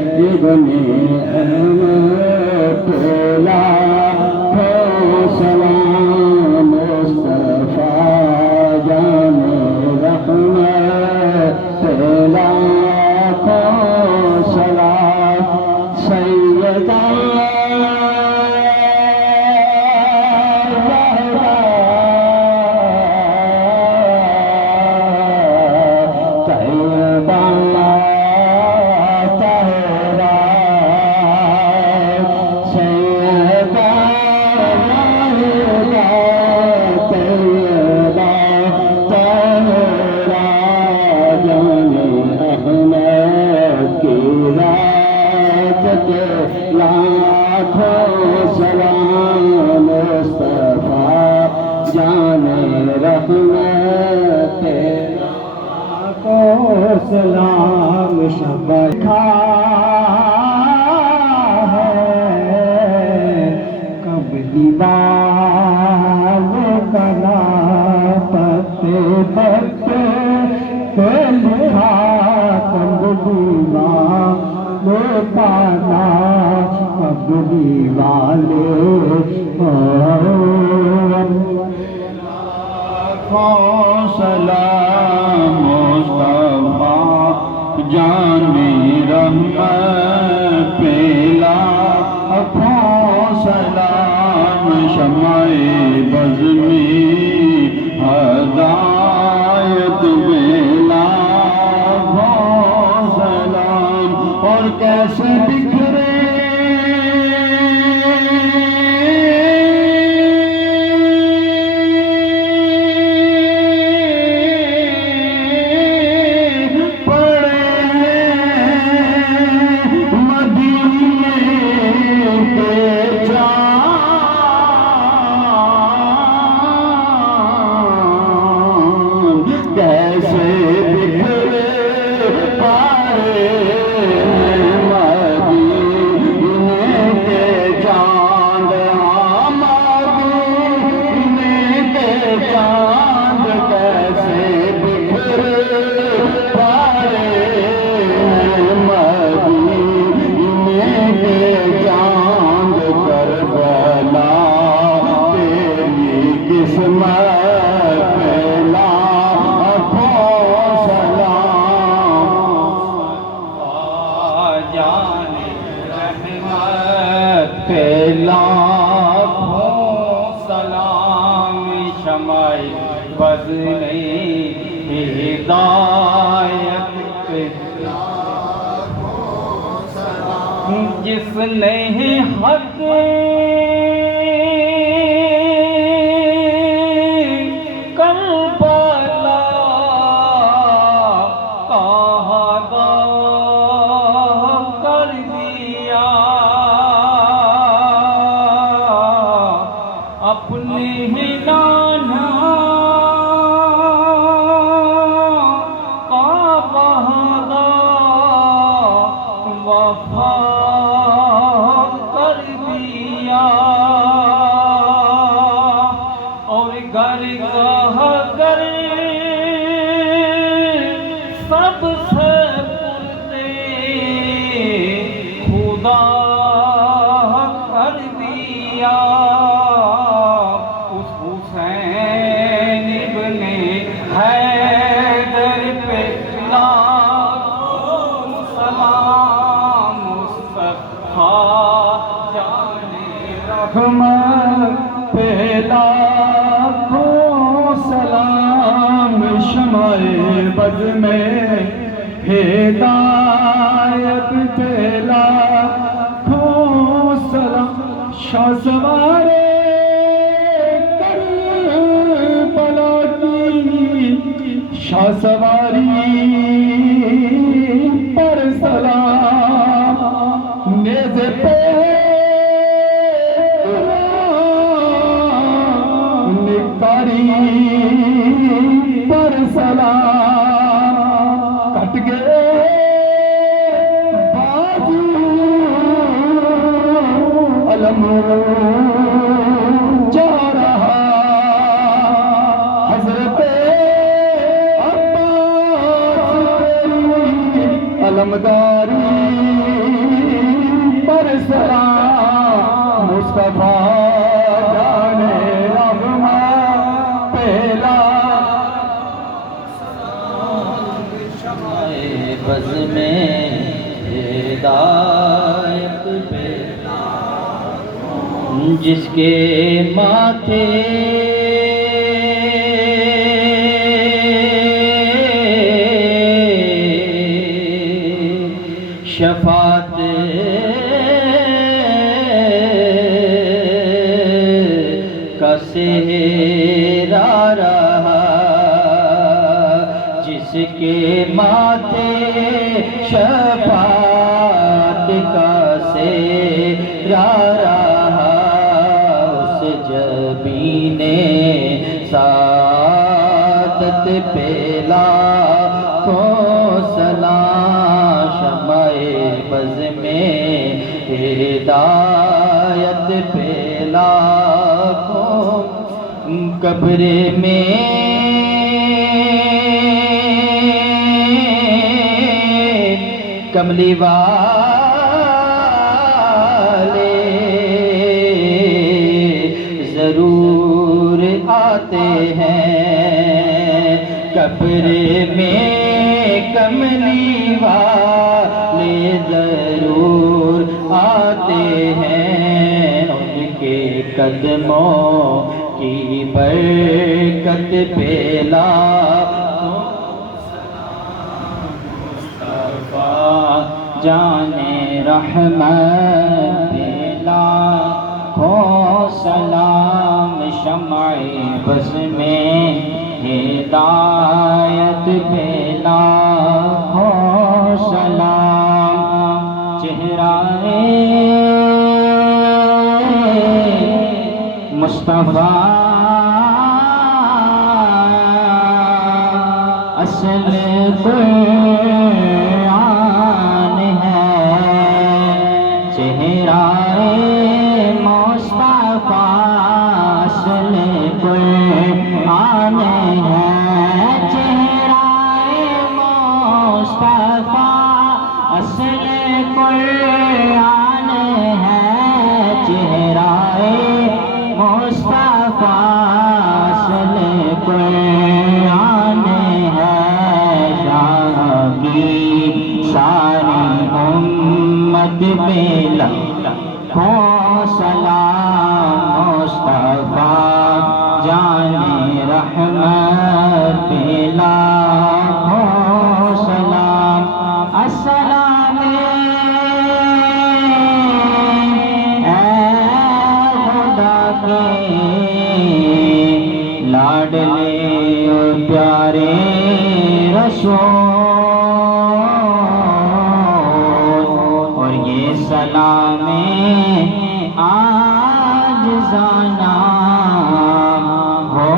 ابن احمد پہلا سلام مصطفیٰ جان رحمت پہلا سلام سیدہ سلام مصطفیٰ جان رحمت کو سلام شبکھا ہے کب دیوار کنا پتے پتے لکھا کب دیوار پانا کبھی والے سلام مصطفیٰ جان رحمت پہلا سلام شمع بز میں ہدایت بیلا سلام اور کیسے بکھرے جس نے حق کربلا کا ہدا کر دیا اپنے ہی نانا کا بہادا وفا اور گر گر سب سے پرتے خدا کر دیا اس حسین ابن حیدر پہ لاکھوں سلام مصطفیٰ جان رحمت پہلا سلام شمع بز میں ہدایت پہلا سلام شاہ سوارے کربلا کی شاہ سواری پر سلام نیزے پہ پر سلام کٹ گئے بازو علم جا رہا حضرت عباس علمداری سلام مصطفیٰ جان رحمت پہلا بز میں ہدایت پہلا جس کے ماتھے شفاعت کا سہرا رہا جس کے ماتھے شفاعت کا سہرا رہا اس جبین سعادت پہلا کو سلام شمع بز میں ہدایت پہلا کو قبر میں کملی والے ضرور آتے ہیں قبر میں کملی والے ضرور آتے ہیں ان کے قدموں کی برکت پہلا جان رحمت پہلا کو سلام شمع بز میں ہدایت پہلا کو سلام چہرہ مصطفیٰ اصل قرآن ہے چہرہ مصطفیٰ اصل قرآن ہے چہرہ مصطفیٰ اصل قرآن ہے چہرہ مصطفیٰ اصل قرآن ہے ساری امت میں لاکھوں سلام مصطفیٰ جان رحمت پہ لاکھوں سلام السلام اے خدا کے لاڈلے اور پیارے رسول سلام آج زانا ہو